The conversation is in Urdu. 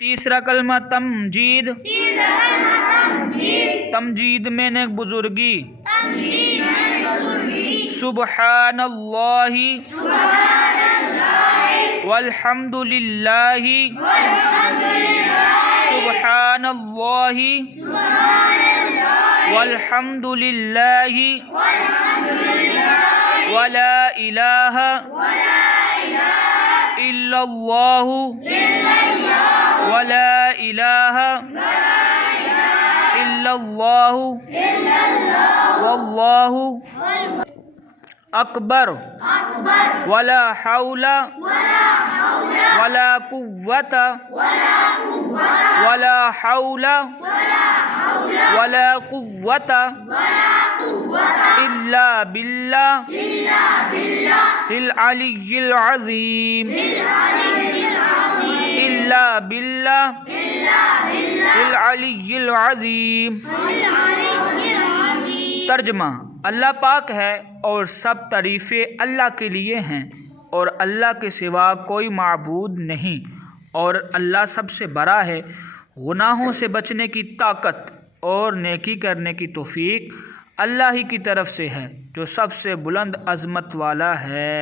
تیسرا کلمہ تمجید، تمجید میں نے بزرگی، سبحان اللہ والحمد للہ، سبحان اللہ والحمد للہ ولا الہ الا اللہ ولا الہ الا اللہ واللہ اکبر ولا حول ولا قوة ولا حول ولا قوة الا باللہ العلی العظیم، الا باللہ العلی العظیم۔ ترجمہ: اللہ پاک ہے اور سب تعریفیں اللہ کے لیے ہیں، اور اللہ کے سوا کوئی معبود نہیں، اور اللہ سب سے بڑا ہے۔ گناہوں سے بچنے کی طاقت اور نیکی کرنے کی توفیق اللہ ہی کی طرف سے ہے، جو سب سے بلند عظمت والا ہے۔